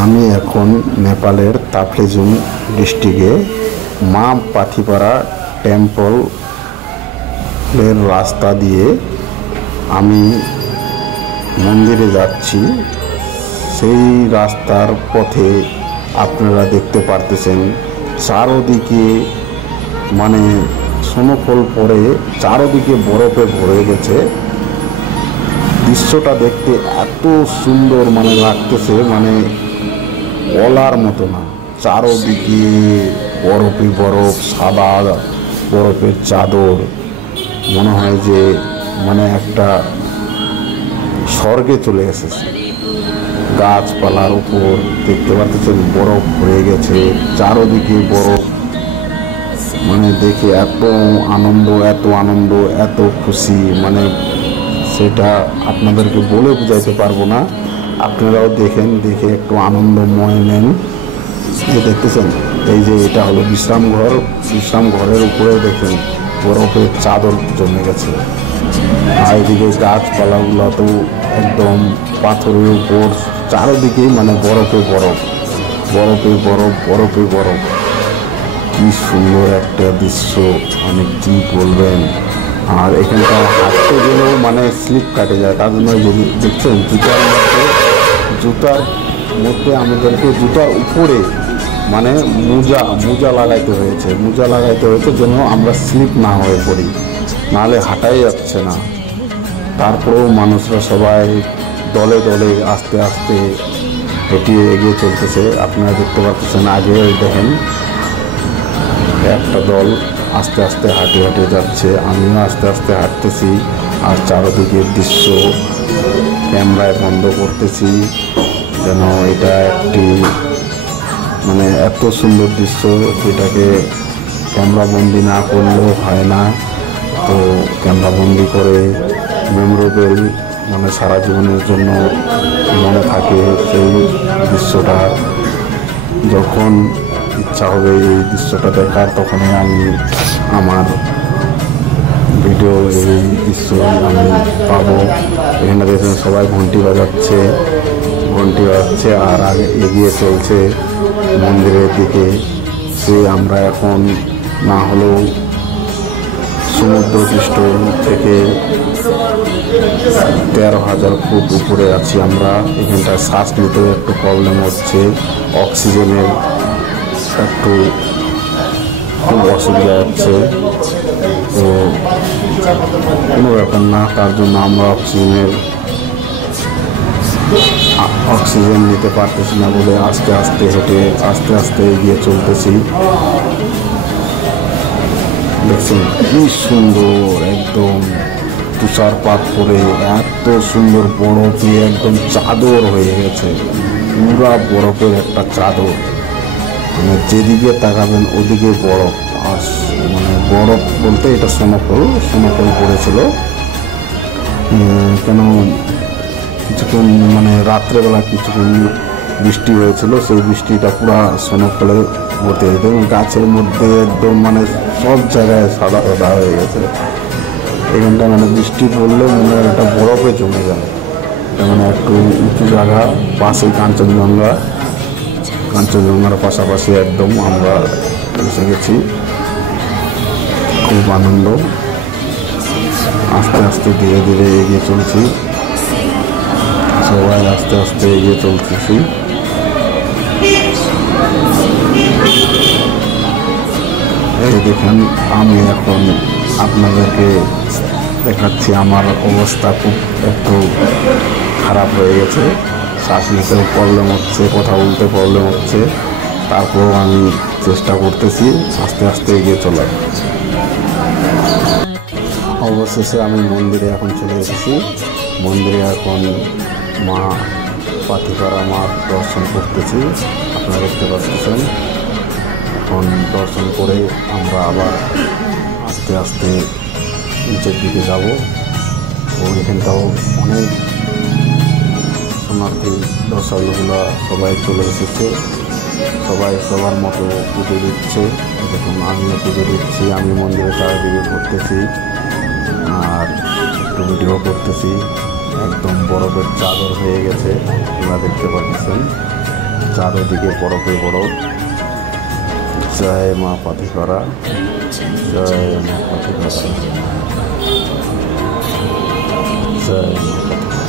আমি এখন নেপালের তাপ্লেজুং ডিস্ট্রিক্টে মা পাথিপাড়া টেম্পলের রাস্তা দিয়ে আমি মন্দিরে যাচ্ছি। সেই রাস্তার পথে আপনারা দেখতে পারতেছেন চারোদিকে মানে স্নোফল পরে চারোদিকে বরফে ভরে গেছে। দৃশ্যটা দেখতে এত সুন্দর মানে লাগতেছে, মানে বলার মতো না। চারোদিকে বরফে বরফ, সাদা বরফের চাদর, মনে হয় যে মানে একটা স্বর্গে চলে এসেছে। গাছপালার উপর দেখতে পাচ্ছেন বরফ ভরে গেছে, চারোদিকে বরফ। মানে দেখে এত আনন্দ, এত আনন্দ, এত খুশি, মানে সেটা আপনাদেরকে বলে বোঝাইতে পারবো না। আপনারাও দেখেন, দেখে একটু আনন্দময় নেন। যে দেখতেছেন এই যে এটা হলো বিশ্রাম ঘর, বিশ্রাম ঘরের উপরে দেখেন বরফের চাদর জমে গেছে। আর এদিকে গাছপালাগুলো তো একদম পাথরের উপর, চারোদিকেই মানে বরফে বরফ, বরফে বরফ, বরফে বরফ। কি সুন্দর একটা দৃশ্য, মানে কি বলবেন। আর এখানটা হাঁটতে গেলেও মানে স্লিপ কাটে যায়, তার জন্য যদি দেখছেন জুতার মধ্যে আমাদেরকে জুতার উপরে মানে মোজা লাগাইতে হয়েছে, যেন আমরা স্লিপ না হয়ে পড়ি, নাহলে হাঁটাই যাচ্ছে না। তারপরেও মানুষরা সবাই দলে দলে আস্তে আস্তে হেঁটে এগিয়ে চলতেছে। আপনারা দেখতে পাচ্ছেন আগে দেখেন একটা দল আস্তে আস্তে হাঁটে হাঁটে যাচ্ছে, আমিও আস্তে আস্তে হাঁটতেছি। আর চারদিকের দৃশ্য ক্যামেরায় বন্ধ করতেছি, যেন এটা একটি মানে এত সুন্দর দৃশ্য, এটাকে ক্যামেরা বন্দি না করলেও হয় না। তো ক্যামেরা বন্দি করে মেমোরেবল মানে সারা জীবনের জন্য মনে থাকে সেই দৃশ্যটা। যখন ইচ্ছা হবে এই দৃশ্যটা দেখার, তখনই আমি আমার ভিডিও এই দৃশ্য আমি পাবো। এখানে দেখেন সবাই ঘন্টি বাজাচ্ছে, আর আগে এগিয়ে চলছে মন্দিরের দিকে। সে আমরা এখন না হলেও সমুদ্রপৃষ্ঠ থেকে 13,000 ফুট উপরে আছি আমরা। এখানটায় শ্বাস নিতে একটু প্রবলেম হচ্ছে, অক্সিজেনের একটু খুব অসুবিধা হচ্ছে। তো কোনো ব্যাপার না, তার জন্য আমরা অক্সিজেন নিতে পারতেছি না বলে আস্তে আস্তে হেঁটে আস্তে আস্তে এগিয়ে চলতেছি। দেখছেন কি সুন্দর, একদম তুষারপাত করে এত সুন্দর বরফে একদম চাদর হয়ে গেছে, পুরা বরফের একটা চাদর। মানে যেদিকে তাকাবেন ওদিকে বরফ। আর মানে বরফ বলতে এটা স্নোফল পড়েছিল। কেন কিছুক্ষণ মানে রাত্রেবেলা কিছুক্ষণ বৃষ্টি হয়েছিল, সেই বৃষ্টিটা পুরো স্নোফলে ভর্তি হয়েছে। গাছের মধ্যে একদম মানে সব জায়গায় সাদা সাদা হয়ে গেছে। এখানটা মানে বৃষ্টি পড়লে মনে হয় একটা বরফে জমে যায়। এটা মানে একটু উঁচু জায়গা, পাশে কাঞ্চনজঙ্ঘার পাশাপাশি একদম আমরা এসে গেছি। খুব আনন্দ, আস্তে আস্তে ধীরে ধীরে এগিয়ে চলছি, সবাই আস্তে আস্তে এগিয়ে চলতেছি। এই দেখেন আমি এখন আপনাদেরকে দেখাচ্ছি, আমার অবস্থা খুব একটু খারাপ হয়ে গেছে। শ্বাস নিতেও প্রবলেম হচ্ছে, কথা বলতে প্রবলেম হচ্ছে, তারপরও আমি চেষ্টা করতেছি আস্তে আস্তে এগিয়ে চলার। অবশেষে আমি মন্দিরে এখন চলে এসেছি। মন্দিরে এখন মা পাথিপাড়া মার দর্শন করতেছি, আপনারা দেখতে পাচ্ছেন। এখন দর্শন করে আমরা আবার আস্তে আস্তে নিচের দিকে যাব। তো এখানটাও অনেক শরণার্থী দর্শকগুলো সবাই চলে এসেছে, সবাই সবার মতো পুজো দিচ্ছে। দেখুন আমিও পুজো দিচ্ছি, আমি মন্দিরে চারিদিকে ঘুরতেছি আর একটু ভিডিও করতেছি। একদম বরফের চাদর হয়ে গেছে, আপনারা দেখতে পাচ্ছেন। চারোদিকে বরফে বরফ। জয় মা পাথিকরা, জয় মা পাথিকরা, জয় মা পাথিকরা।